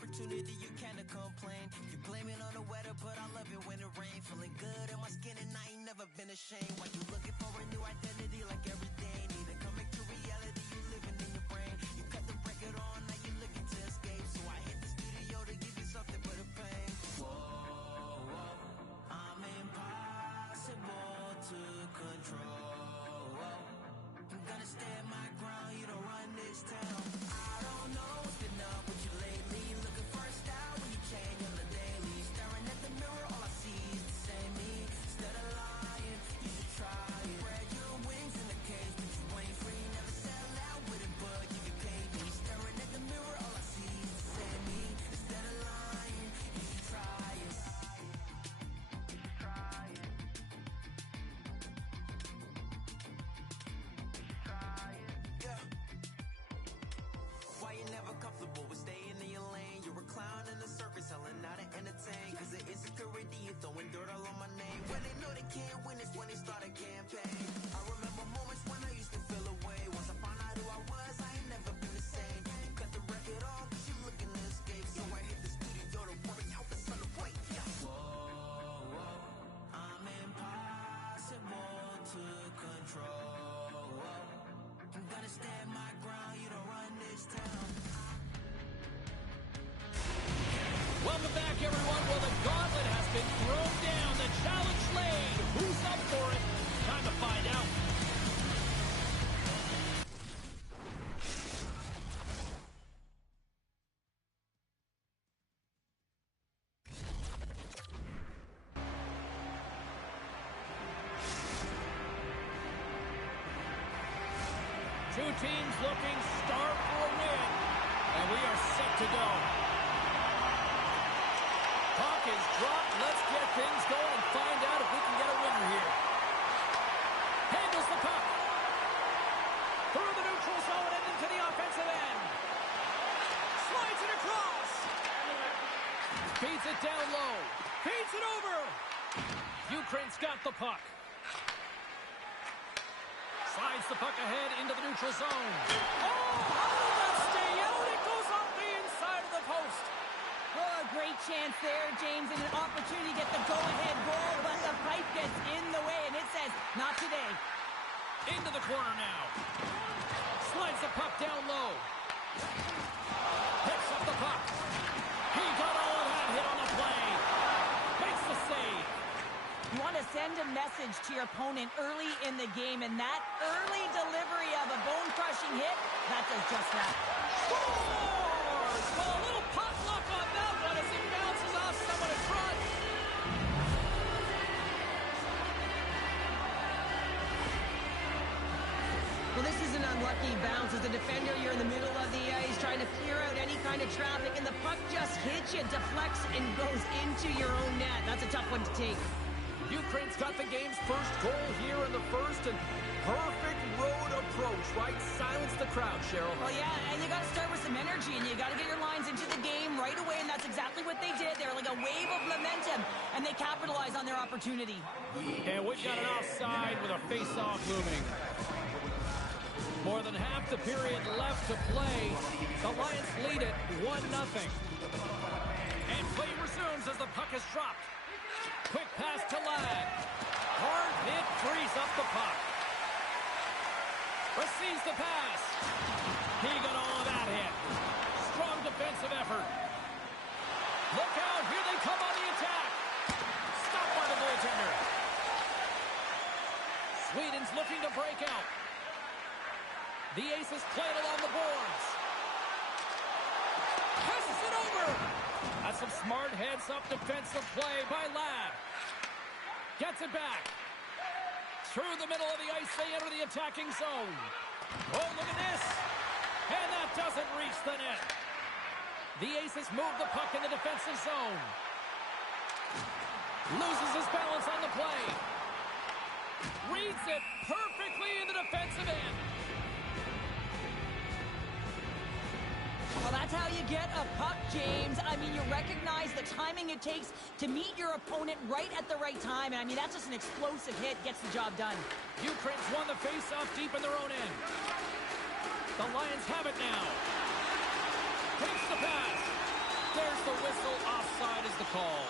opportunity, you can't complain. You blame it on the weather, but I love it when it rains. Feeling good in my skin and I ain't never been ashamed. While you looking for a new identity like every day. Need to come back to reality, you living in your brain. You cut the record on, now you looking to escape. So I hit the studio to give you something but a pain. Whoa, I'm impossible to control. I'm gonna stand my ground, you don't run this town. I don't know what's been up with you lately. Looking for a style when you change on the daily. Staring at the mirror, all I see is the same me. Instead of lying, you should try it. Spread your wings in the cage, but you ain't free. Never sell out with it, but you can pay me. Staring at the mirror, all I see is the same me. Instead of lying, you should try it. Why you never comfortable with staying in your lane? You're a clown in the circus, selling out to entertain. Cause the insecurity, you throwing dirt all on my name. When they know they can't win, it's when they start a campaign. I remember moments when I used to feel away. Once I found out who I was, I ain't never been the same. You cut the record off, cause you looking to escape. So I hit the studio to worry out the sun to wait. Yeah. Whoa, I'm impossible to control. I'm gonna stand my ground, you don't run this town. Welcome back, everyone. Well, the gauntlet has been thrown down. The challenge laid. Who's up for it? Time to find out. Two teams looking star for a win, and we are set to go. Puck is dropped. Let's get things going and find out if we can get a winner here. Handles the puck. Through the neutral zone and into the offensive end. Slides it across. Feeds it down low. Feeds it over. Ukraine's got the puck. Slides the puck ahead into the neutral zone. Oh, how did that stay out? It goes off the inside of the post. Oh, a great chance there, James, and an opportunity to get the go-ahead goal, but the pipe gets in the way, and it says, not today. Into the corner now. Slides the puck down low. Picks up the puck. He got all of that hit on the play. Makes the save. You want to send a message to your opponent early in the game, and that early delivery of a bone-crushing hit, that does just that. Scores! Well, a little pop luck on that one as it bounces off someone in front. Well, this is an unlucky bounce. As a defender, you're in the middle of the ice trying to clear out any kind of traffic, and the puck just hits you, deflects, and goes into your own net. That's a tough one to take. Ukraine's got the game's first goal here in the first, and perfect road approach, right? Silence the crowd, Cheryl. Well, yeah, and you got to start with some energy, and you got to get your lines into the game right away, and that's exactly what they did. They're like a wave of momentum, and they capitalize on their opportunity. And we've got an offside with a face-off looming. More than half the period left to play. The Lions lead it 1-0. And play resumes as the puck is dropped. Quick pass to Ladd. Hard hit frees up the puck. Receives the pass. He got all of that hit. Strong defensive effort. Look out, here they come on the attack. Stopped by the goaltender. Sweden's looking to break out. The Aces played along the boards. Passes it over. That's some smart heads-up defensive play by Ladd. Gets it back. Through the middle of the ice, they enter the attacking zone. Oh, look at this. And that doesn't reach the net. The Aces move the puck in the defensive zone. Loses his balance on the play. Reads it perfectly in the defensive end. Well, that's how you get a puck, James. I mean, you recognize the timing it takes to meet your opponent right at the right time. And I mean, that's just an explosive hit, gets the job done. Ukraine's won the face-off deep in their own end. The Lions have it now. Takes the pass. There's the whistle. Offside is the call.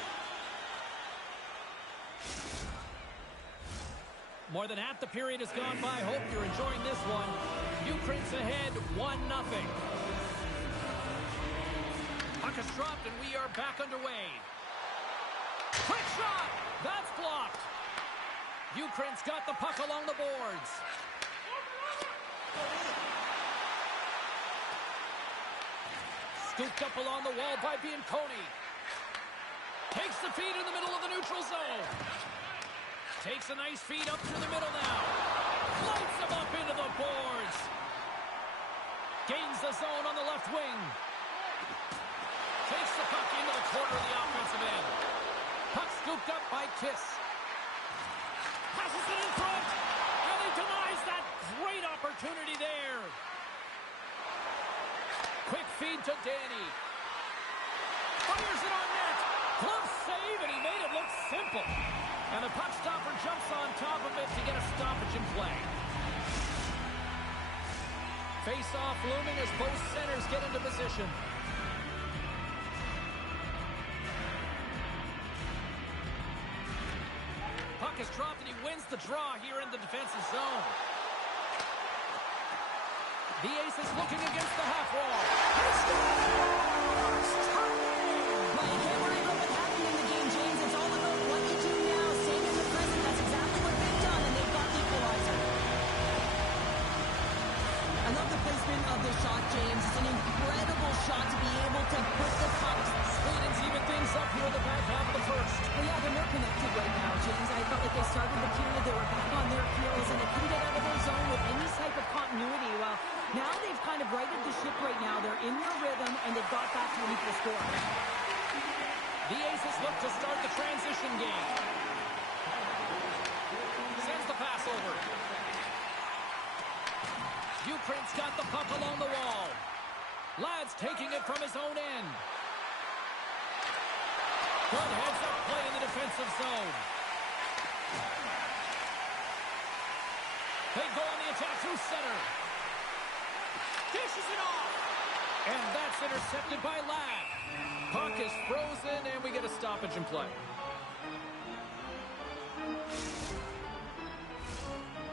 More than half the period has gone by. Hope you're enjoying this one. Ukraine's ahead 1-0. Puck is dropped and we are back underway. Quick shot! That's blocked. Ukraine's got the puck along the boards. Scooped up along the wall by Bianconi. Takes the feed in the middle of the neutral zone. Takes a nice feed up through the middle now. Floats him up into the boards. Gains the zone on the left wing. Takes the puck into the corner of the offensive end. Puck scooped up by Kiss. Passes it in front. And he denies that great opportunity there. Quick feed to Danny. Fires it on net. Glove save, and he made it look simple. And the puck stopper jumps on top of it to get a stoppage in play. Face-off looming as both centers get into position. Puck is dropped and he wins the draw here in the defensive zone. The ace is looking against the half wall. He scores! Well, you can't worry about what happened in the game, James. It's all about what you do now. Same in the present. That's exactly what they've done, and they've got the equalizer. I love the placement of the shot, James. It's an incredible shot to be able to put the puck. Sweden's even things up here in the back half of the first. Well, yeah, they're more connected right now, James. I felt like they started the period, they were back on their heels, and they couldn't get out of their zone with any type of continuity. Well, now they've kind of righted the ship right now. They're in their rhythm, and they've got back to an equal score. The Aces look to start the transition game. Sends the pass over. Ukraine's got the puck along the wall. Ladd's taking it from his own end. Good heads-up play in the defensive zone. They go on the attack through center. Dishes it off. And that's intercepted by Ladd. Puck is frozen, and we get a stoppage in play.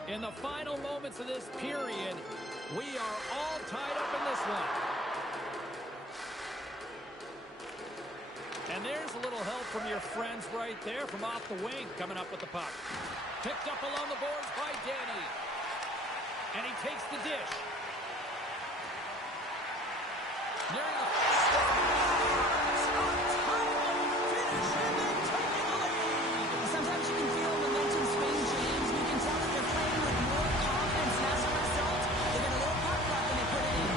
In the final moments of this period, we are all tied up in this one. And there's a little help from your friends right there from off the wing coming up with the puck. Picked up along the boards by Danny. And he takes the dish. Nearing the finish, and they're taking the lead. Sometimes you can feel momentum swing, James. You can tell that they're playing with more confidence, and as a result, they get a little puck luck when they put it in.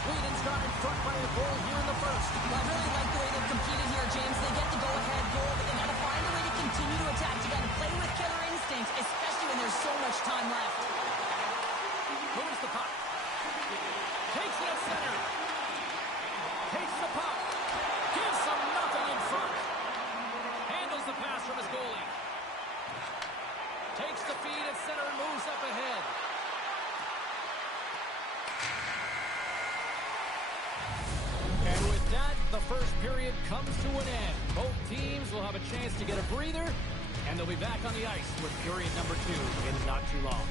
Sweden's got in front by a goal here in the first. Well, I really like the way they've competed here, James. They get the go-ahead goal, but they got to find a way to continue to attack. You got to play with killer instinct, especially when there's so much time left. Moves the puck. Takes it at center. Takes the puck. Gives them nothing in front. Handles the pass from his goalie. Takes the feed at center and moves up ahead. And with that, the first period comes to an end. Both teams will have a chance to get a breather, and they'll be back on the ice with period number 2 in not too long.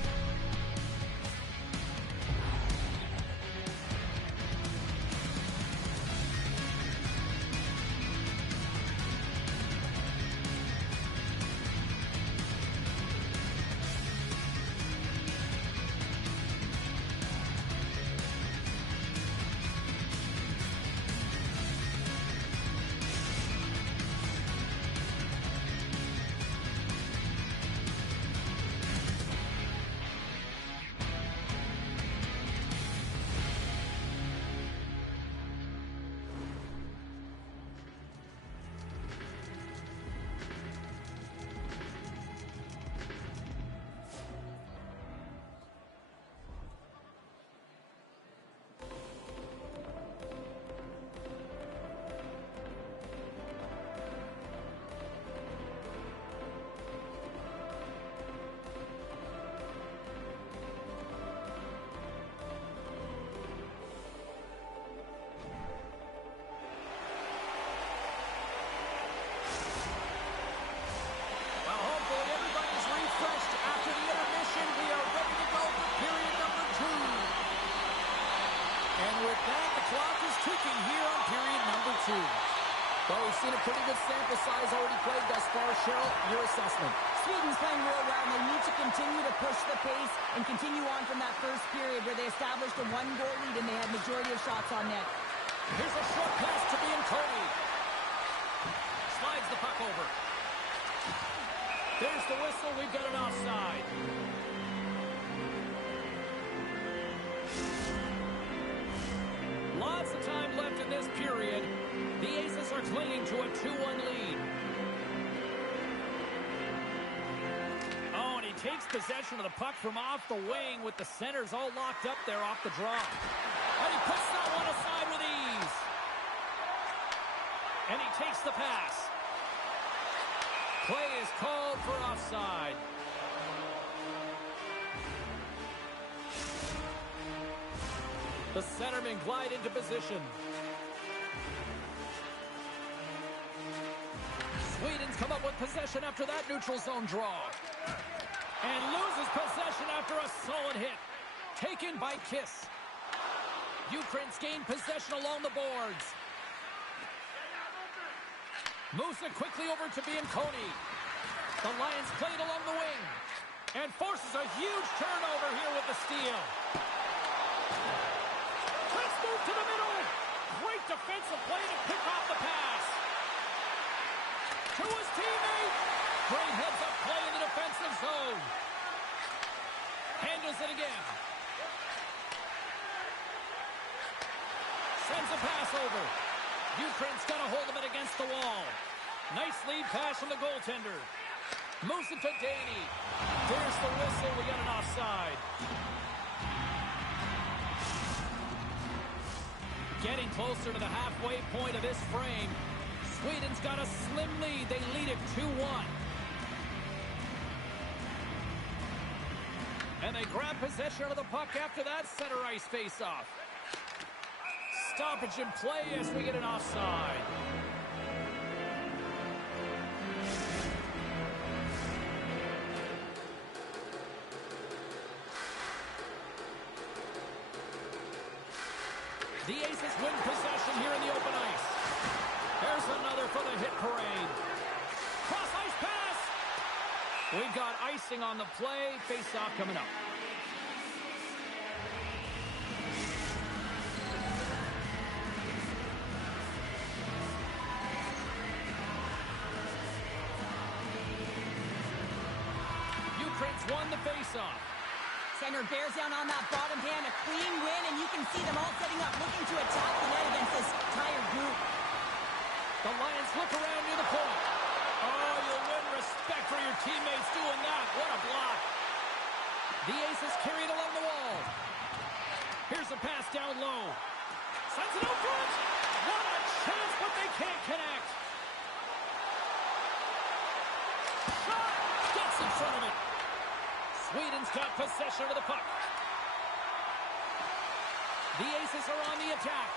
your assessment? Sweden's playing real well, and they need to continue to push the pace and continue on from that first period where they established a one-goal lead and they had majority of shots on net. Here's a short pass to Bianconi. Slides the puck over. There's the whistle. We've got an offside. Lots of time left in this period. The Aces are clinging to a 2-1 lead. Oh, and he takes possession of the puck from off the wing with the centers all locked up there off the draw. And he puts that one aside with ease. And he takes the pass. Play is called for offside. The centermen glide into position. Sweden's come up with possession after that neutral zone draw. And loses possession after a solid hit. Taken by Kiss. Ukraine's gained possession along the boards. Moves it quickly over to Bianconi. The Lions play it along the wing. And forces a huge turnover here with the steal. Let's move to the middle. Great defensive play to pick off the pass. To his teammate. Great heads-up play in the defensive zone. Handles it again. Sends a pass over. Ukraine's got a hold of it against the wall. Nice lead pass from the goaltender. Moves it to Danny. There's the whistle. We got an offside. Getting closer to the halfway point of this frame. Sweden's got a slim lead. They lead it 2-1. And they grab possession of the puck after that center ice face-off. Stoppage in play as we get an offside. The Aces win possession here in the open ice. There's another for the hit parade. Cross-ice pass! We've got icing on the play. Face-off coming up. Ukraine's won the face-off. Center bears down on that bottom hand, a clean win, and you can see them all setting up, looking to attack the net against this tired group. The Lions look around near the point. Oh, you'll win respect for your teammates doing that. What a block. The Aces carry it along the wall. Here's a pass down low. Sends it out front. What a chance, but they can't connect. Shot! Gets in front of it. Sweden's got possession of the puck. The Aces are on the attack.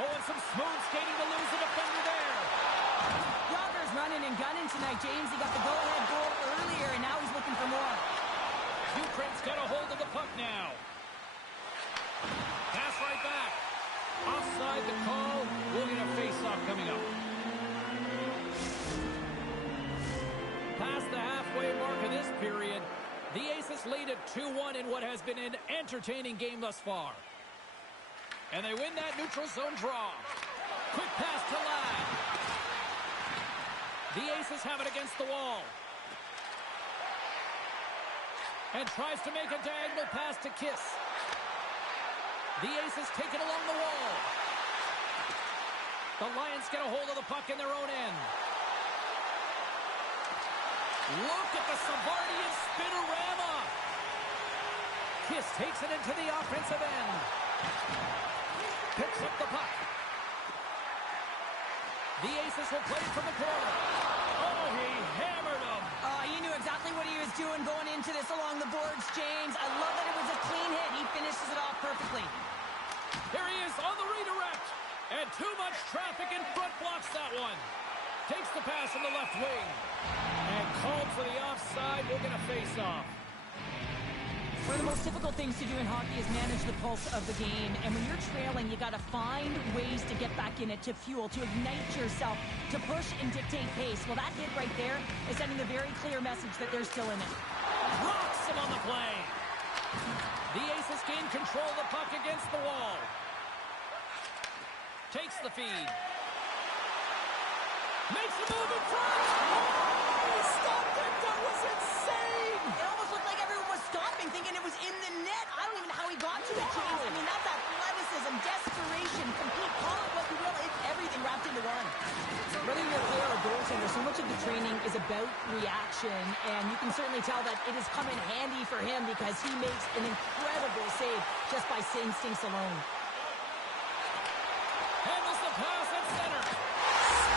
Oh, and some smooth skating to lose the defender there. Yager's running and gunning tonight, James. He got the go-ahead goal earlier, and now he's looking for more. Ukraine's got a hold of the puck now. Pass right back. Offside the call. We'll get a face-off coming up. Past the halfway mark of this period, the Aces lead at 2-1 in what has been an entertaining game thus far. And they win that neutral zone draw. Quick pass to Ladd. The Aces have it against the wall. And tries to make a diagonal pass to Kiss. The Aces take it along the wall. The Lions get a hold of the puck in their own end. Look at the Savardian spinorama. Kiss takes it into the offensive end. Picks up the puck. The Aces will play it from the corner. Oh, he hammered him. He knew exactly what he was doing going into this along the boards, James. I love that it was a clean hit. He finishes it off perfectly. Here he is on the redirect. And too much traffic in front blocks that one. Takes the pass from the left wing. And called for the offside. We'll get a face-off. One of the most difficult things to do in hockey is manage the pulse of the game. And when you're trailing, you got to find ways to get back in it, to fuel, to ignite yourself, to push and dictate pace. Well, that hit right there is sending a very clear message that they're still in it. Rocks him on the play. The Aces gain control of the puck against the wall. Takes the feed. Makes the move in front. Oh, he stopped it. That was insane. It almost looked like everyone was stopping, thinking it was in the net. I don't even know how he got to it, James. I mean, that's athleticism, desperation, complete, call it what you will. It's everything wrapped into one. Whether you're a player or a goaltender, so much of the training is about reaction, and you can certainly tell that it has come in handy for him because he makes an incredible save just by instincts alone. Handles the pass at center.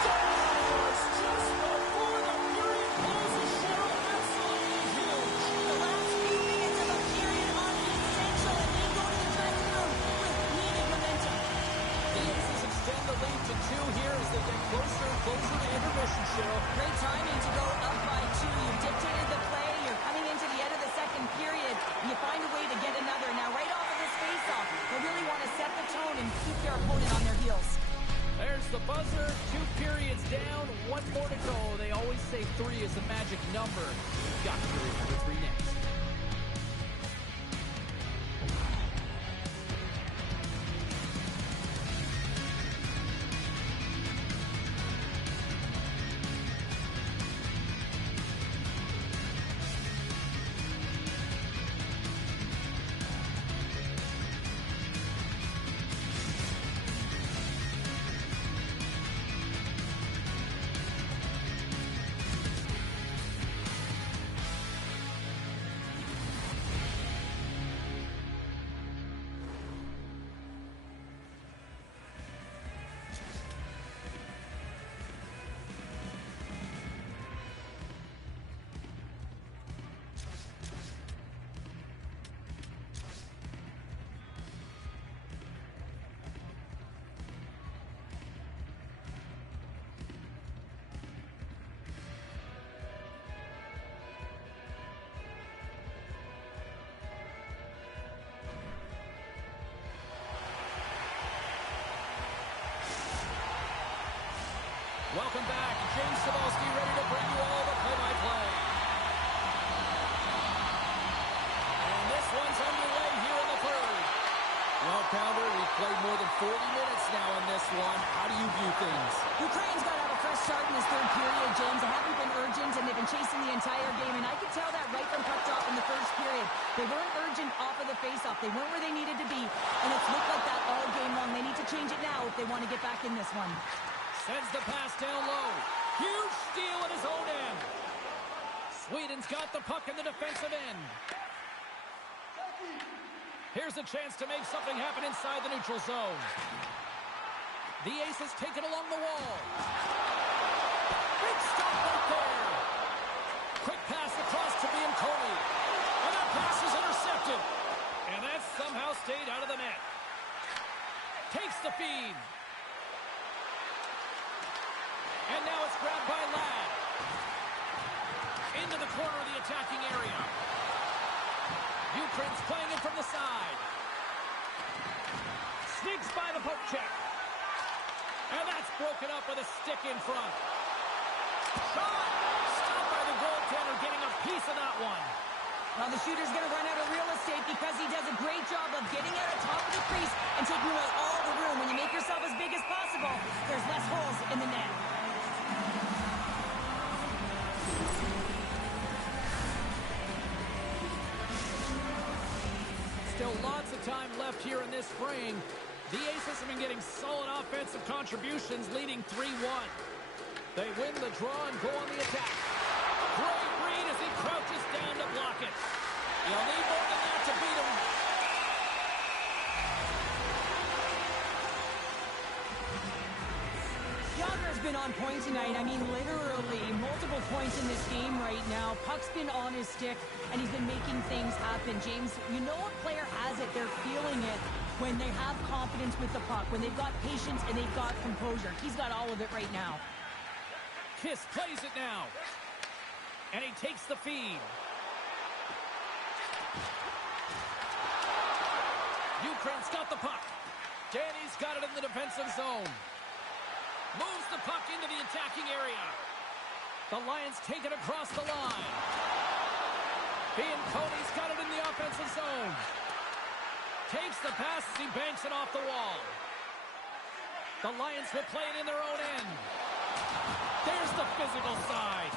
Scores just before the period closes. Cheryl, absolutely huge. The last few minutes of a period are essential, and they go to the dressing room with needed momentum. The Aces extend the lead to 2 here as they get closer and closer to intermission, Cheryl. Great timing to go up by 2. You've dictated the play. You're coming into the end of the second period. You find a way to get another. Now, right off of this face-off, they really want to set the tone and keep their opponent on their heels. There's the buzzer. 2 periods down. 1 more to go. They always say 3 is the magic number. We've got period number 3 next. Welcome back. James Cybulski ready to bring you all the play-by-play. And this one's underway here in the third. Well, Pounder, we've played more than 40 minutes now in this one. How do you view things? Ukraine's got to have a fresh start in this third period, James. They haven't been urgent, and they've been chasing the entire game. And I could tell that right from puck drop in the first period. They weren't urgent off of the faceoff. They weren't where they needed to be. And it's looked like that all game long. They need to change it now if they want to get back in this one. Sends the pass down low. Huge steal at his own end. Sweden's got the puck in the defensive end. Here's a chance to make something happen inside the neutral zone. The Aces take it along the wall. Big stop right there. Quick pass across to Bianconi. And that pass is intercepted. And that somehow stayed out of the net. Takes the feed. And now it's grabbed by Ladd. Into the corner of the attacking area. Ukraine's playing it from the side. Sneaks by the poke check. And that's broken up with a stick in front. Shot! Stopped by the goaltender, getting a piece of that one. Well, the shooter's going to run out of real estate because he does a great job of getting out of top of the crease and taking away all the room. When you make yourself as big as possible, there's less holes in the net. Still lots of time left here in this frame. The Aces have been getting solid offensive contributions, leading 3-1. They win the draw and go on the attack. Great read as he crouches down to block it. You'll need more than that to beat him. Yager's been on point tonight. I mean, literally multiple points in this game right now. Puck's been on his stick, and he's been making things happen. James, you know a player has it. They're feeling it when they have confidence with the puck, when they've got patience and they've got composure. He's got all of it right now. Kiss plays it now. And he takes the feed. Akron's got the puck. Danny's got it in the defensive zone. Moves the puck into the attacking area. The Lions take it across the line. Biancone's got it in the offensive zone. Takes the pass as he banks it off the wall. The Lions will play it in their own end. There's the physical side.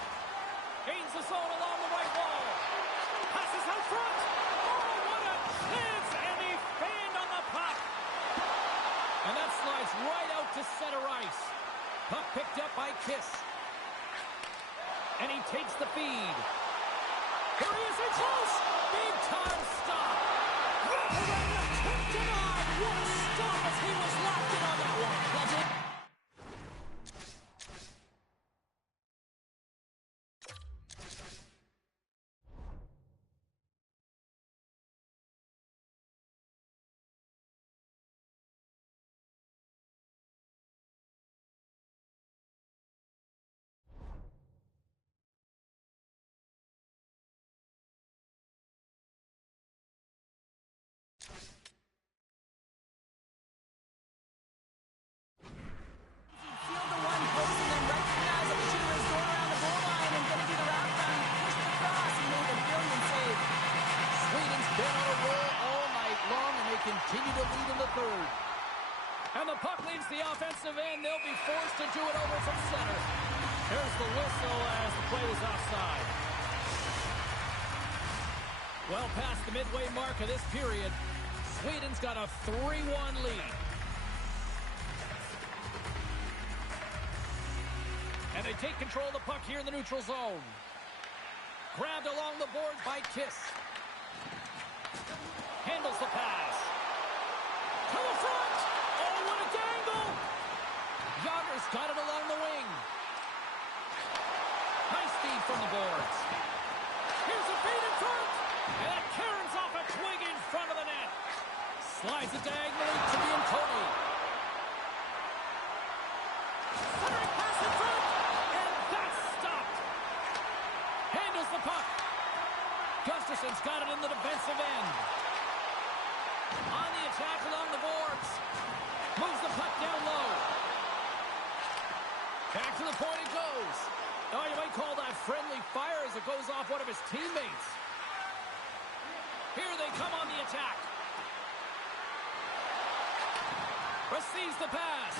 Gains the zone along the right wall. Passes out front. Oh, what a chance! And he fanned on the puck. And that slides right out to center ice. Puck picked up by Kiss. And he takes the feed. Here he is in close. Big time stop. Wraparound attempt denied. What a stop as he was locked in on that one. That's it. Continue to lead in the third. And the puck leaves the offensive end. They'll be forced to do it over from center. There's the whistle as the play was offside. Well past the midway mark of this period, Sweden's got a 3-1 lead. And they take control of the puck here in the neutral zone. Grabbed along the boards by Kiss. Handles the pass. To the front! Oh, what a dangle! Yager's got it along the wing. Nice feed from the boards. Here's a feed in front! And that caroms off a twig in front of the net. Slides it diagonally to Bianconi. Centering pass in front! And that's stopped! Handles the puck. Gustafson's got it in the defensive end. On the attack along the boards. Moves the puck down low. Back to the point it goes. Oh, you might call that friendly fire as it goes off one of his teammates. Here they come on the attack. Receives the pass.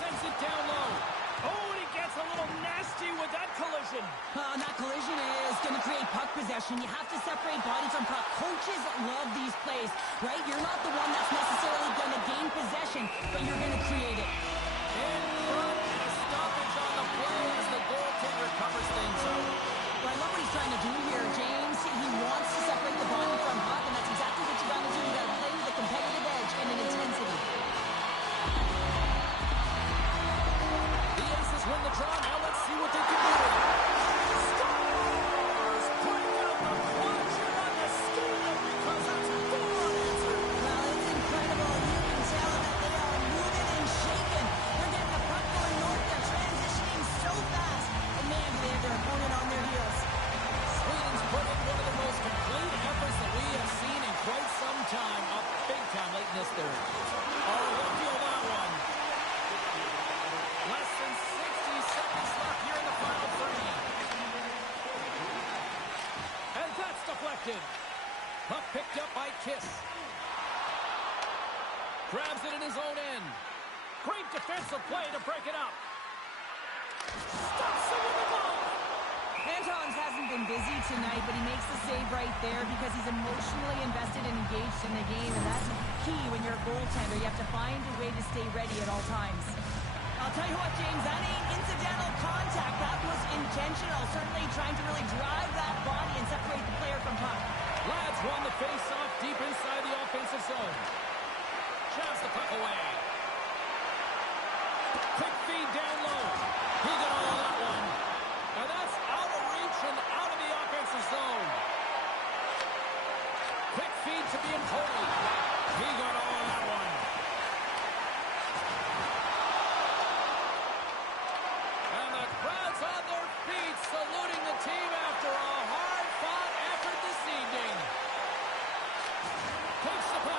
Sends it down low. Oh, and he gets a little nasty with that collision. That collision is going to create puck possession. You have to separate body from puck. Coaches love these plays, right? You're not the one that's necessarily going to gain possession, but you're going to create it. In front, a stoppage on the play as the goaltender covers things up. Well, I love what he's trying to do here, James. He wants to separate the body from puck, and that's exactly what you got to do. You got to play with a competitive edge and an intensity. Win the draw. Now let's see what they can do. Stars putting out the plunger on the skater because that's a goal unanswered. Well, it's incredible. You can tell that they are moving and shaking. They're getting the puck going north. They're transitioning so fast. And man, do they have their opponent on their heels. Sweden's put in one of the most complete efforts that we have seen in quite some time. Up big time late in this third. Oh, we'll feel that one. Less than 60 seconds left here in the final three. And that's deflected. Puck picked up by Kiss. Grabs it in his own end. Great defensive play to break it up. Stops it with the ball. Antons hasn't been busy tonight, but he makes the save right there because he's emotionally invested and engaged in the game, and that's key when you're a goaltender. You have to find a way to stay ready at all times. I'll tell you what, James, that ain't incidental contact. That was intentional, certainly trying to really drive that body and separate the player from puck. Lads won the face-off deep inside the offensive zone. Shoves the puck away. Quick feed down low. He got all of that one. Now that's out of reach and out of the offensive zone. Quick feed to Bianconi. He got all of that one. And the crowd's on their feet saluting the team after a hard-fought effort this evening. Takes the puck.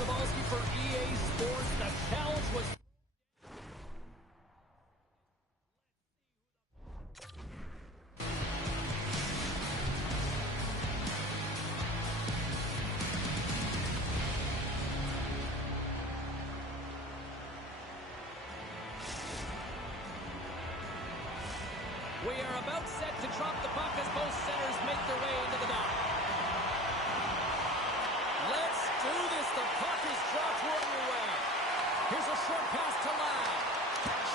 Cybulski for EA Sports. The challenge was... We are about set to drop the puck as both centers make their way into the dock. Let's do this. The puck is dropped. We're underway. Here's a short pass to Lau.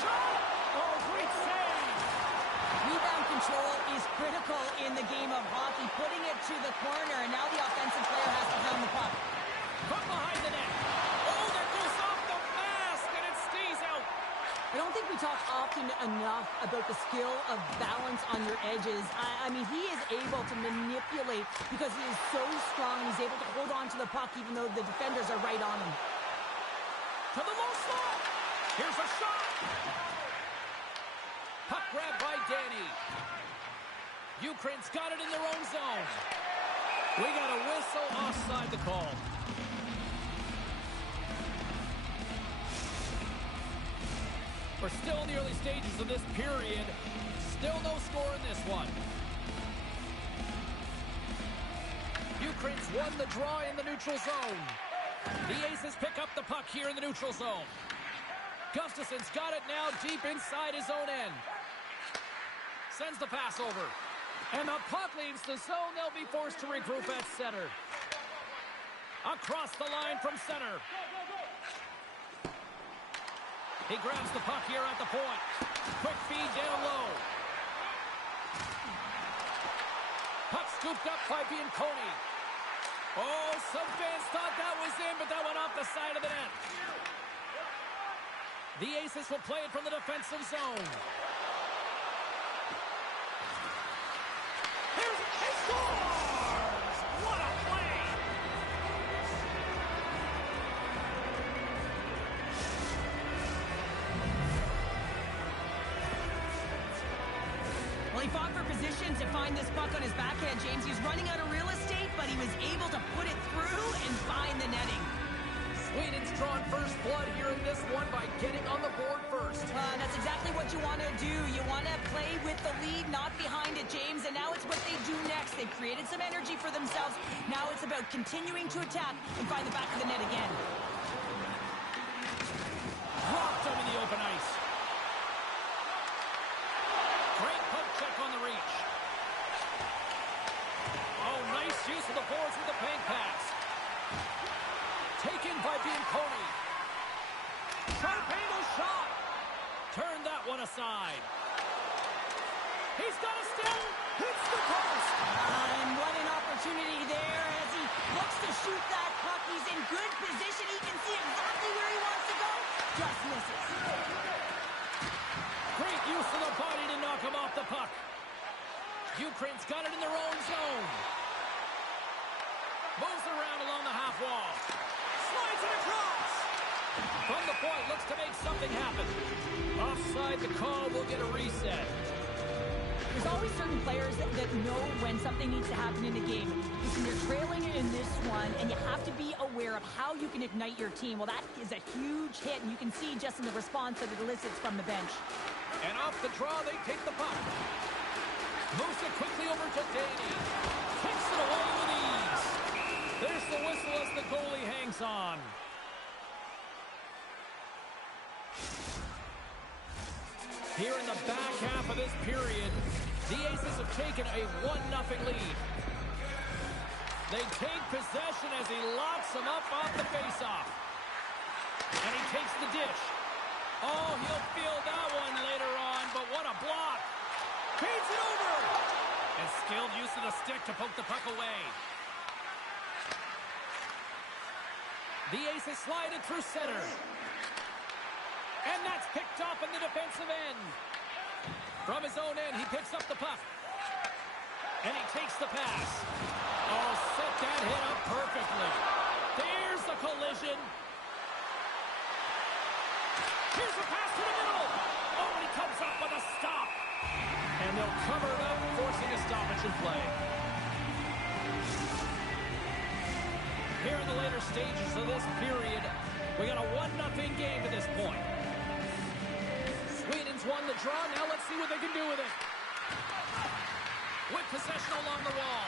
Shot! Oh, great save! Rebound control is critical in the game of hockey. Putting it to the corner, and now the offensive player has to pound the puck. From behind the net. Oh, that goes off the mask, and it stays out. I don't think we talk often enough about the skill of balance on your edges. I mean, he is able to manipulate because he is so strong. He's able to hold on to the puck even though the defenders are right on him. To the low slot. Here's a shot. Puck grabbed by Danny. Ukraine's got it in their own zone. We got a whistle offside the call. We're still in the early stages of this period. Still no score in this one. Ukraine's won the draw in the neutral zone. The Aces pick up the puck here in the neutral zone. Gustafson's got it now deep inside his own end. Sends the pass over. And the puck leaves the zone. They'll be forced to regroup at center. Across the line from center. He grabs the puck here at the point. Quick feed down low. Puck scooped up by Bianconi. Oh, some fans thought that was in, but that went off the side of the net. The Aces will play it from the defensive zone. He scores! What a play! Well, he fought for position to find this puck on his backhand, James. He was running out of real estate, but he was able to put it through and find the netting. Sweden's drawn first blood here in this one by getting on the board first. That's exactly what you want to do. You want to play with the lead, not behind it, James. And now it's what they do next. They've created some energy for themselves. Now it's about continuing to attack and find the back of the net again. Dropped him in the open ice. Great poke check on the reach. Oh, nice use of the boards with the bank pass. Taken by Bianconi. Sharp angle shot. Turn that one aside. He's got a step. Hits the post. And what an opportunity there as he looks to shoot that puck. He's in good position. He can see exactly where he wants to go. Just misses. Great use of the body to knock him off the puck. Ukraine's got it in their own zone. Moves around along the half wall. Slides it across. From the point, looks to make something happen. Offside the call, will get a reset. There's always certain players that know when something needs to happen in a game. Listen, you're trailing in this one, and you have to be aware of how you can ignite your team. Well, that is a huge hit, and you can see just in the response that it elicits from the bench. And off the draw, they take the puck. Moves it quickly over to Danny. Takes it away with ease. There's the whistle as the goalie hangs on. Here in the back half of this period, the Aces have taken a 1-0 lead. They take possession as he locks them up off the faceoff. And he takes the dish. Oh, he'll feel that one later on, but what a block. Feeds it over. And skilled use of the stick to poke the puck away. The Aces slide it through center. And that's picked up in the defensive end. From his own end, he picks up the puck. And he takes the pass. Oh, set that hit up perfectly. There's the collision. Here's the pass to the middle. Oh, and he comes up with a stop. And they'll cover it up, forcing a stoppage in play. Here in the later stages of this period, We got a 1-0 game to this point. Sweden's won the draw. Now let's see what they can do with it. With possession along the wall.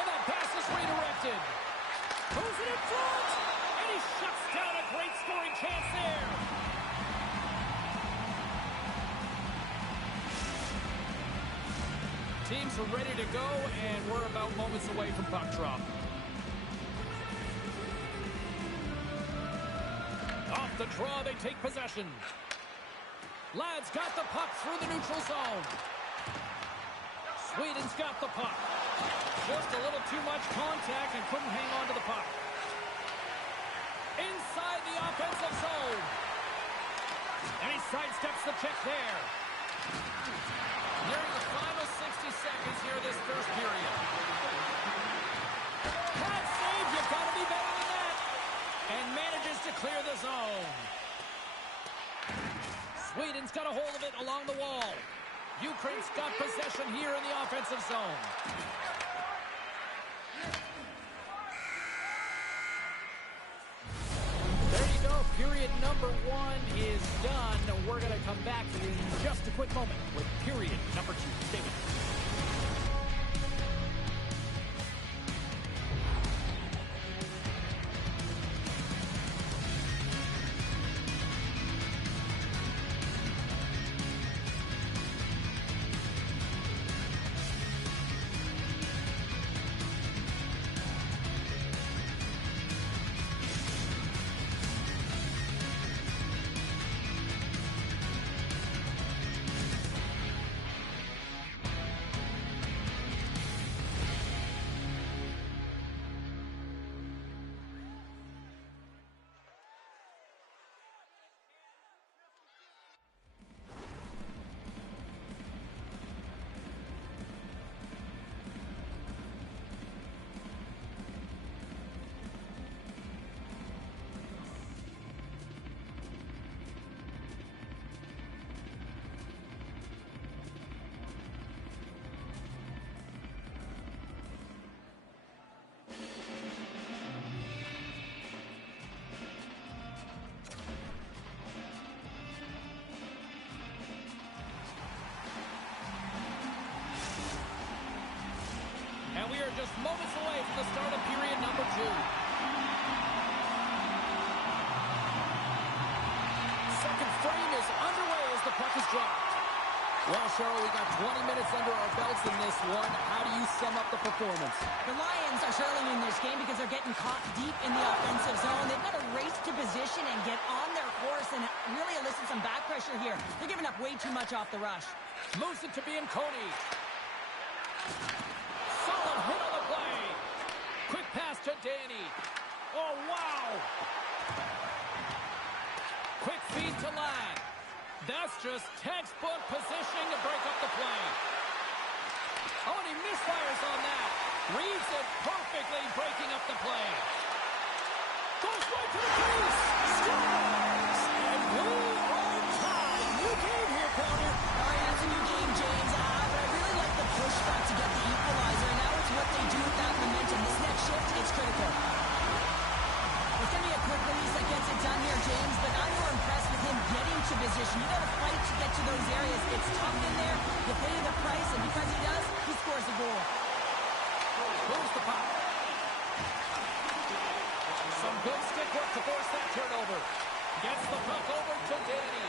And that pass is redirected. Throws it in front. And he shuts down a great scoring chance there. Teams are ready to go, and we're about moments away from puck drop. Off the draw, they take possession. Lads got the puck through the neutral zone. Sweden's got the puck. Just a little too much contact and couldn't hang on to the puck. Inside the offensive zone. And he sidesteps the check there. Nearing the final 60 seconds here this first period. That save, you've got to be better than that. And manages to clear the zone. Sweden's got a hold of it along the wall. Ukraine's got possession here in the offensive zone. There you go. Period number 1 is done. We're going to come back in just a quick moment with period number 2. Stay with us. And we are just moments away from the start of period number 2. Second frame is underway as the puck is dropped. Well, Cheryl, we got 20 minutes under our belts in this one. How do you sum up the performance? The Lions are struggling in this game because they're getting caught deep in the offensive zone. They've got to race to position and get on their horse and really elicit some back pressure here. They're giving up way too much off the rush. Moves it to Bianconi. Solid hit on the play. Quick pass to Danny. Oh, wow. Quick feed to Ladd. That's just textbook positioning to break up the play. Oh, and he misfires on that. Reads it perfectly, breaking up the play. Goes right to the crease. Scores! And we are tied. New game here, Powder. All right, it's a new game, James. But I really like the pushback to get the equalizer. And now it's what they do with that momentum. This next shift, it's critical. It's going to be a quick release that gets it done here, James. But I'm more impressed with him getting to position. You got to fight to get to those areas. It's tough in there. You pay the price, and because he does, he scores a goal. Moves the puck. Some good stick work to force that turnover. Gets the puck over to Danny.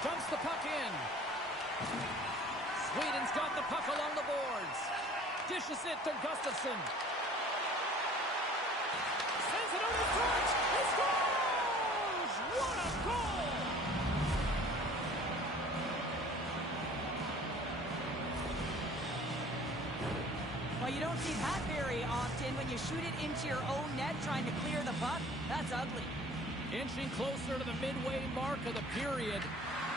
Dumps the puck in. Sweden's got the puck along the boards. Dishes it to Gustafsson. Sends it over the front. He scores! What a goal! Well, you don't see that very often when you shoot it into your own net trying to clear the puck. That's ugly. Inching closer to the midway mark of the period.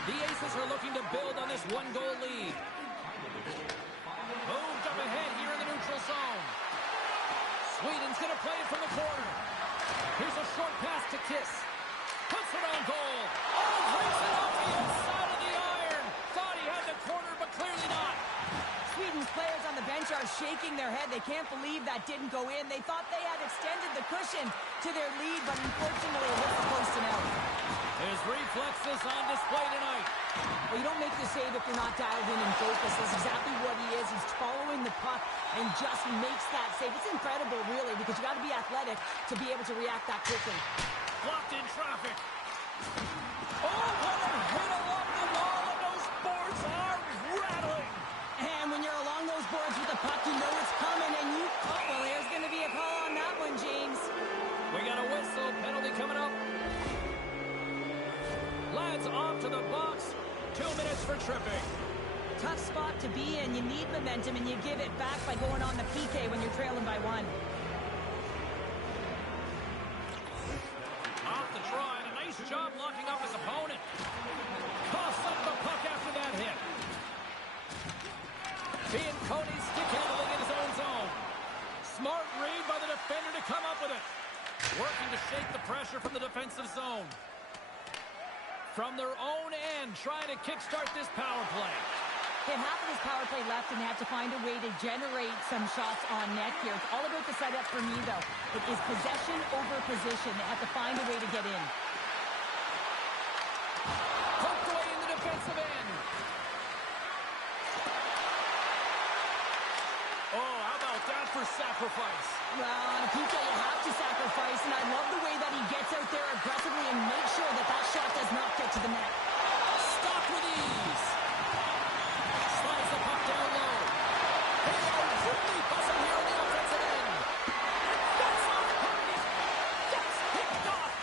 The Aces are looking to build on this one-goal lead. Moved up ahead here in the neutral zone. Sweden's going to play it from the corner. Here's a short pass to Kiss. Puts it on goal. Oh, brings it off the inside of the iron. Thought he had the corner, but clearly not. Sweden's players on the bench are shaking their head. They can't believe that didn't go in. They thought they had extended the cushion to their lead, but unfortunately it hit the post and out. His reflexes on display tonight. Well, you don't make the save if you're not dialed in and focused. That's exactly what he is. He's following the puck and just makes that save. It's incredible, really, because you got to be athletic to be able to react that quickly. Blocked in traffic. Oh, what a hit along the wall, and those boards are rattling. And when you're along those boards with the puck, you know it's coming, and you... Oh, well, there's going to be a call on that one, James. We got a whistle. Penalty coming up. Lads off to the box. 2 minutes for tripping. Tough spot to be in. You need momentum, and you give it back by going on the PK when you're trailing by 1. Off the try, and a nice job locking up his opponent. Coughs up the puck after that hit. Bianconi stick handling in his own zone. Smart read by the defender to come up with it. Working to shake the pressure from the defensive zone. From their own end, trying to kickstart this power play. They have half of this power play left, and they have to find a way to generate some shots on net here. It's all about the setup for me, though. It is possession over position. They have to find a way to get in. Poked away in the defensive end. Oh, how about that for sacrifice? Well, on a PK, you have to sacrifice, and I love the way that he gets out there aggressively and makes sure that that shot does not get to the net. Stopped with ease. Slides the puck down low. They are really buzzing here on the offensive end. That's off target. That's picked off.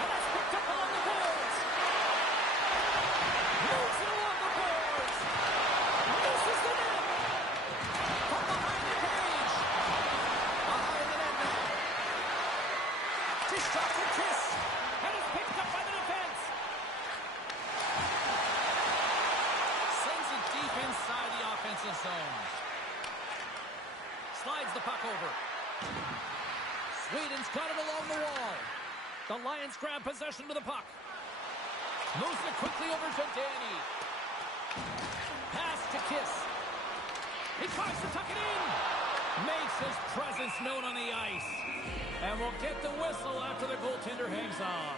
And that's picked up along the boards. Moves it along the boards. Misses the net. From behind the cage. Behind the net now. Dish shot for Kiss. And it's picked up by the defense. Sends it deep inside the offensive zone. Slides the puck over. Sweden's got it along the wall. The Lions grab possession to the puck. Moves it quickly over to Danny. Pass to Kiss. He tries to tuck it in. Makes his presence known on the ice. And we'll get the whistle after the goaltender hangs on.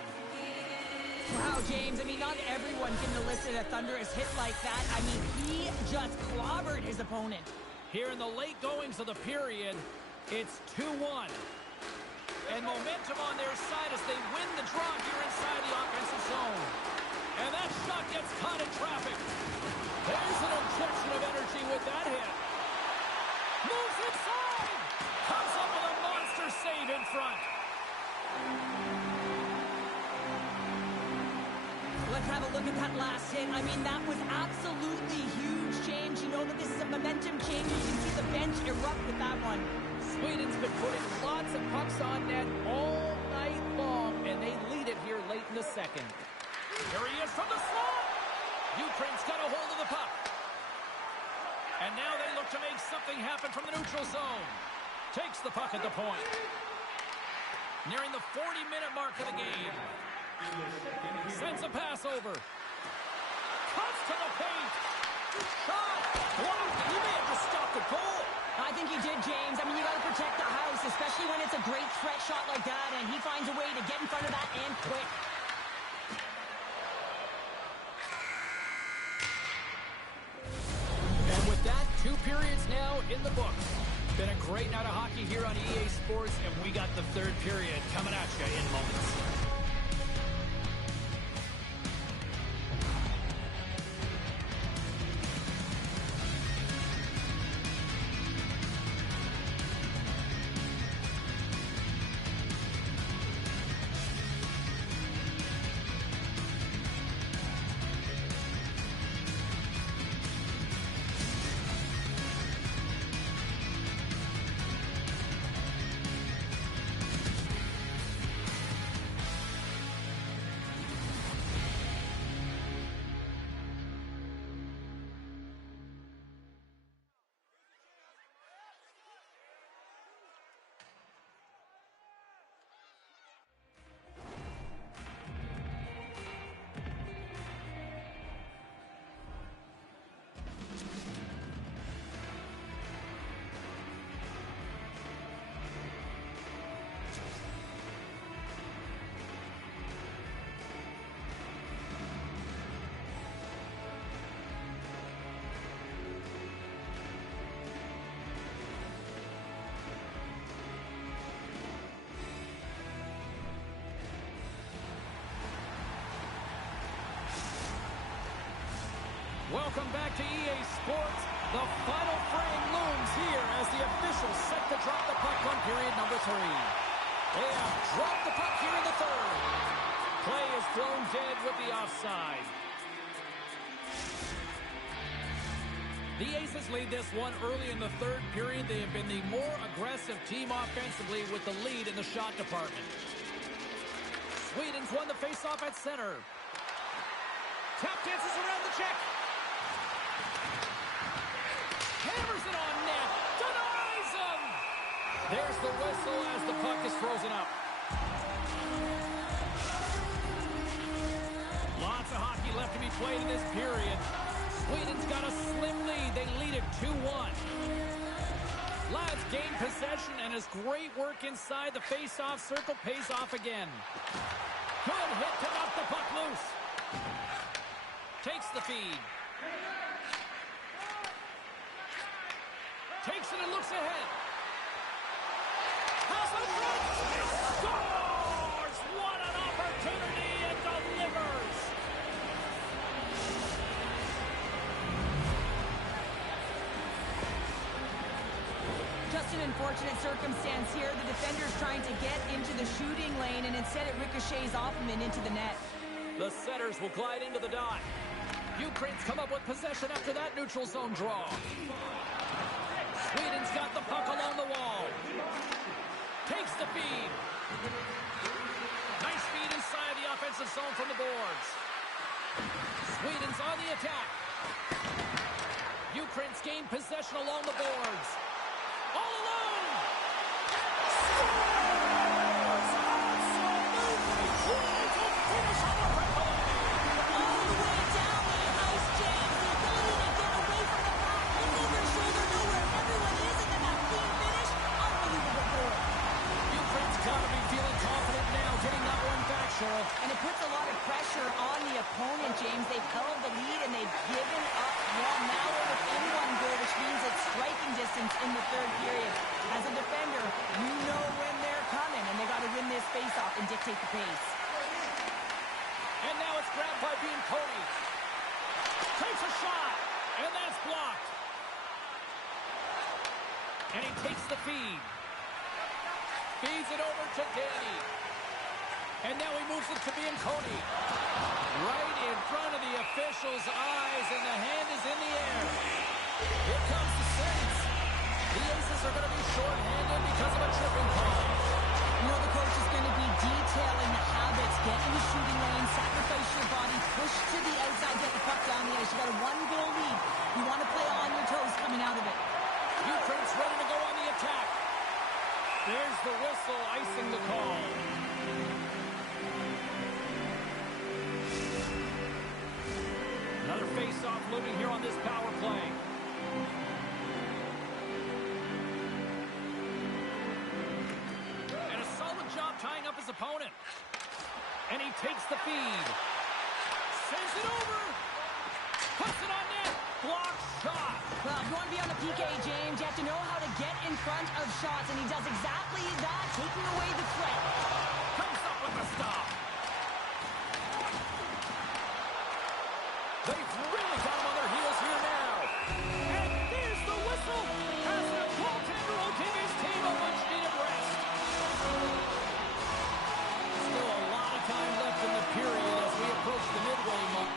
Wow, James, I mean, not everyone can elicit a thunderous hit like that. I mean, he just clobbered his opponent. Here in the late goings of the period, it's 2-1. And momentum on their side as they win the draw here inside the offensive zone. And that shot gets caught in traffic. There's an injection of energy with that hit. Moves inside. Comes up with a monster save in front. Let's have a look at that last hit. I mean, that was absolutely huge, James. You know that this is a momentum change. You can see the bench erupt with that one. Sweden's been putting lots of pucks on net all night long, and they lead it here late in the second. Here he is from the slot. Ukraine's got a hold of the puck. And now they look to make something happen from the neutral zone. Takes the puck at the point. Nearing the 40-minute mark of the game. Sends a pass over. Cuts to the paint. Shot. Blocked. He may have just stopped the goal. I think he did, James. I mean, you got to protect the house, especially when it's a great threat shot like that, and he finds a way to get in front of that and quick. And with that, 2 periods now in the books. Been a great night of hockey here on EA Sports, and we got the 3rd period coming at you in moments. Welcome back to EA Sports. The final frame looms here as the officials set to drop the puck on period number 3. They have dropped the puck here in the third. Play is thrown dead with the offside. The Aces lead this one early in the third period. They have been the more aggressive team offensively with the lead in the shot department. Sweden's won the faceoff at center. Tap dances around the check. Hammers it on net. Denies him. There's the whistle as the puck is frozen up. Lots of hockey left to be played in this period. Sweden's got a slim lead. They lead it 2-1. Lads gain possession, and his great work inside the face-off circle pays off again. Good hit to knock the puck loose. Takes the feed. Takes it and looks ahead. Has the front. Scores! What an opportunity, and delivers! Just an unfortunate circumstance here. The defender's trying to get into the shooting lane, and instead it ricochets off him and into the net. The setters will glide into the dot. Ukraine's come up with possession after that neutral zone draw. Sweden's got the puck along the wall. Takes the feed. Nice feed inside the offensive zone from the boards. Sweden's on the attack. Ukraine's gained possession along the boards. All alone! Scores! Absolutely! Tries to finish on the break away. All the way down the ice, James. The ability to get away from the puck, look over his shoulder, know where everyone is, and then that clean finish. Unbelievable goal. Ukraine's got to be feeling confident now, getting that one back, Cheryl. And it puts a lot of pressure on the opponent, James. They've held the lead, and they've given up one. Now they're within one goal, which means it's striking distance in the third period. As a defender, you know when they're coming, and they got to win this face-off and dictate the pace. And now it's grabbed by Vnexs. Takes a shot, and that's blocked. And he takes the feed. Feeds it over to Danny. And now he moves it to Vnexs. Right in front of the official's eyes, and the hand is in the air. Here comes the Saints. The Aces are going to be short-handed because of a tripping call. You know the coach is going to be detailing the habits. Get in the shooting lane, sacrifice your body, push to the outside, get the puck down the ice. You got a one-goal lead. You want to play on your toes coming out of it. Ukraine's ready to go on the attack. There's the whistle, icing the call. Another face-off looming here on this power play. And a solid job tying up his opponent. And he takes the feed. Sends it over. Puts it on net. Block shot. Well, if you want to be on the PK, James, you have to know how to get in front of shots, and he does exactly that, taking away the threat. Comes up with the stop. They've really got him on their heels here now. And there's the whistle as the goaltender will give his team a much-needed rest. Still a lot of time left in the period as we approach the midway mark.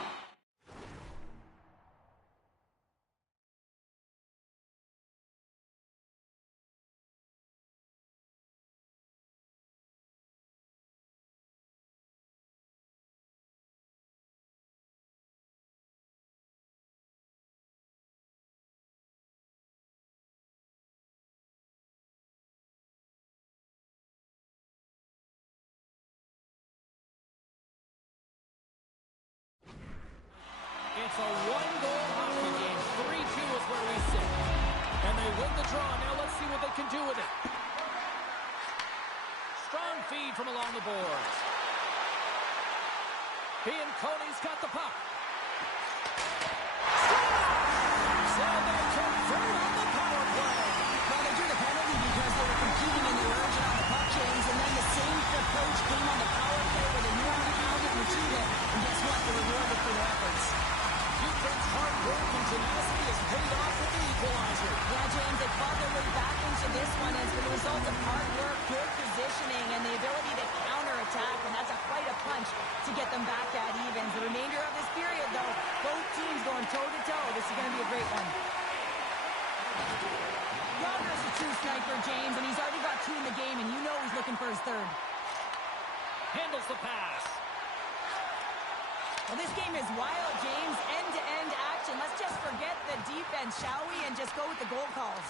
It's a one-goal hockey game. 3-2 is where we sit. And they win the draw. Now let's see what they can do with it. Strong feed from along the boards. Vnexs got the puck. And they convert on the power play. Well, they drew the penalty because they were competing in the urgent on the puck, James, and then the same approach came on the power play where they knew how to pound it and retrieve it. And guess what? They were rewarded for their efforts. Ukraine's hard work them back at evens. The remainder of this period, though, both teams going toe-to-toe. This is going to be a great one. Yager's a true sniper, James, and he's already got 2 in the game, and you know he's looking for his third. Handles the pass. Well, this game is wild, James. End-to-end action. Let's just forget the defense, shall we, and just go with the goal calls.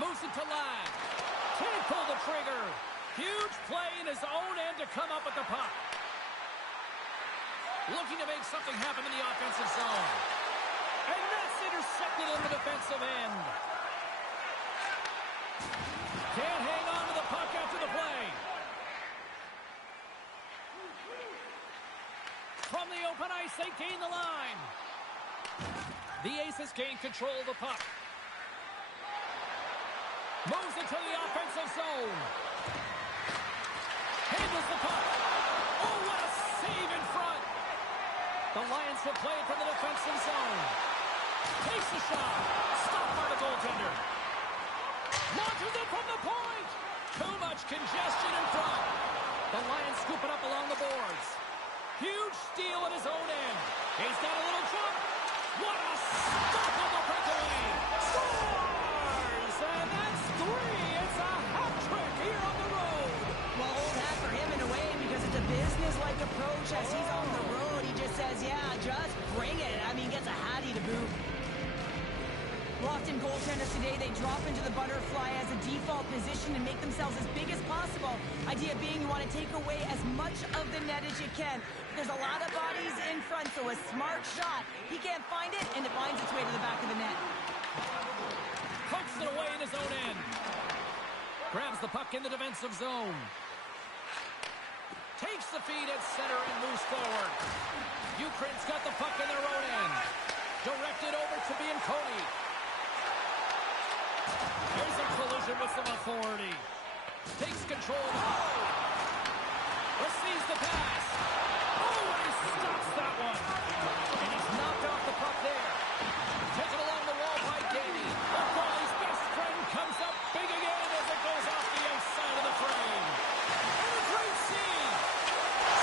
Moves it to line. Can't pull the trigger. Huge play in his own end to come up with the puck. Looking to make something happen in the offensive zone. And that's intercepted in the defensive end. Can't hang on to the puck after the play. From the open ice, they gain the line. The Aces gain control of the puck. Moves into the offensive zone. Handles the puck. Oh, what a save in front. The Lions will play it from the defensive zone. Takes the shot. Stopped by the goaltender. Launches it from the point. Too much congestion in front. The Lions scoop it up along the boards. Huge steal at his own end. He's got a little jump. What a stop on the breakaway. Scores! And that's 3. It's a hat trick here on the road. Well, old hat for him in a way because it's a business-like approach as he's on the road. He just says, yeah, just bring it. I mean, gets a hattie to boot. Often goaltenders today, they drop into the butterfly as a default position and make themselves as big as possible. Idea being you want to take away as much of the net as you can. There's a lot of bodies in front, so a smart shot. He can't find it, and it finds its way to the back of the net. Pokes it away in his own end. Grabs the puck in the defensive zone. Takes the feed at center and moves forward. Ukraine's got the puck in their own end. Directed over to Bianconi. Here's a collision with some authority. Takes control. Oh! Receives the pass. Oh, and he stops that one. And he's knocked off the puck there. Taken along the wall by Danny. The goalie's best friend comes up big again as it goes off the outside of the frame. And a great scene.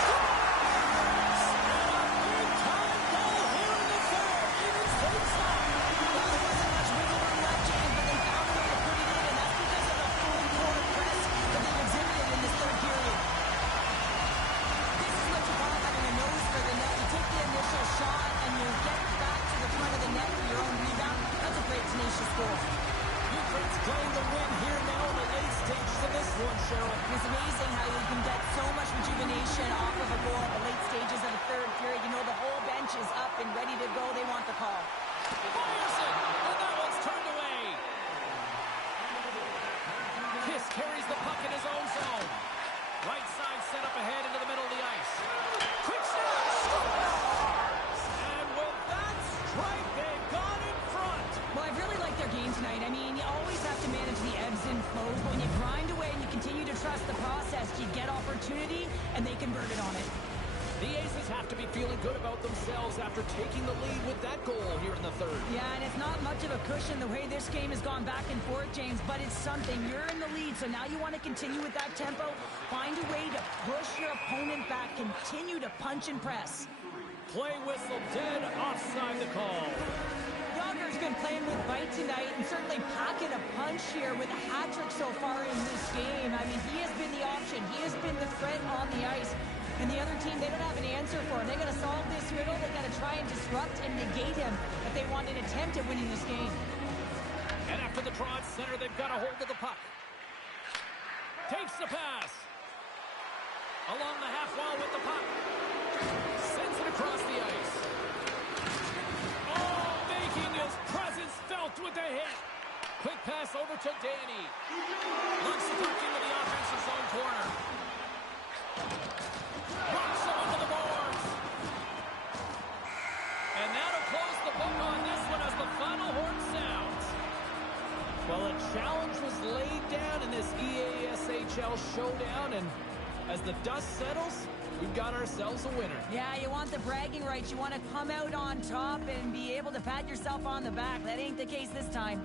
Scores! And a big-time goal here in the third. Even takes up. Well, there wasn't much wiggle room left, James, but they found a way to put it in, and that's because of the full-court press that they've exhibited in this third period. This is what you call having a nose for the net. You take the initial shot, and you get back to the front of the net for your own rebound. That's a great, tenacious goal. Ukraine's playing the win here now in the late stages of this one, Cheryl. It's amazing how you can get so much rejuvenation off of a goal at the late stages of the third period. You know the whole bench is up and ready to go. They want the call. Fires it, and that one's turned away. Kiss carries the puck in his own zone. Right side set up ahead into the middle of the ice. Quick shot, scores! And with that strike, they've gone in front. Well, I really like their game tonight. I mean, you always have to manage the ebbs and flows, but when you grind away and you continue to trust the process, you get opportunity, and they convert it on it. The Aces have to be feeling good about themselves after taking the lead with that goal here in the third. Yeah, and it's not much of a cushion the way this game has gone back and forth, James, but it's something. You're in the lead, so now you want to continue with that tempo. Find a way to push your opponent back. Continue to punch and press. Play whistle dead, offside the call. Yager's been playing with bite tonight and certainly packing a punch here with a hat trick so far in this game. I mean, he has been the option. He has been the threat on the ice. And the other team, they don't have an answer for him. They got to solve this riddle. They got to try and disrupt and negate him if they want an attempt at winning this game. And after the draw at center, they've got a hold of the puck. Takes the pass. Along the half wall with the puck. Sends it across the ice. Oh, making his presence felt with the hit. Quick pass over to Danny. Looks the puck into the offensive zone corner. Rocks him into the boards. And now to close the book on this one as the final horn sounds. Well, a challenge was laid down in this EASHL showdown, and as the dust settles, we've got ourselves a winner. Yeah, you want the bragging rights. You want to come out on top and be able to pat yourself on the back. That ain't the case this time.